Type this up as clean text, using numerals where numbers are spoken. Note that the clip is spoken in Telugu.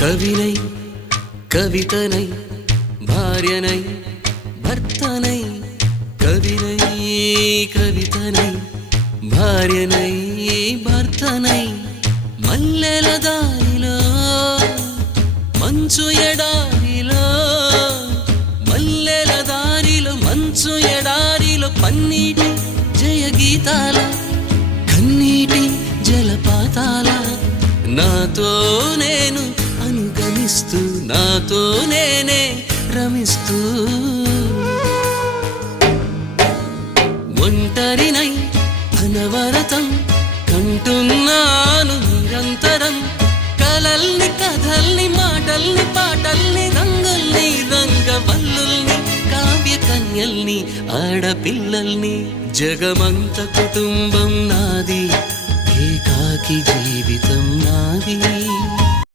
కవినై కవితనై భార్యనై భర్తనై కవినై కవితనై భార్యనై భర్తనై మల్లెల దారిలో మంచు ఎడారిలో మల్లెల దారిలో మంచు ఎడారిలో పన్నీటి జయ గీతాల కన్నీటి జలపాతాల నాతో నేను అనుగమిస్తూ నాతో నేనే రమిస్తూ ఒంటరినై అనవరతం కంటున్నాను నిరంతరం కలల్ని కథల్ని మాటల్ని పాటల్ని రంగుల్ని రంగవల్లుల్ని కావ్య కన్యల్ని ఆడపిల్లల్ని జగమంత కుటుంబం నాది ఏకాకి జీవితం నాది